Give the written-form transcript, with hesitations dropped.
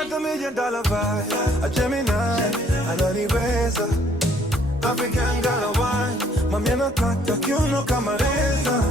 got the $1 million vibe, a Gemini, ananiweza. African girl wine, mami anakata kiuno kama reza.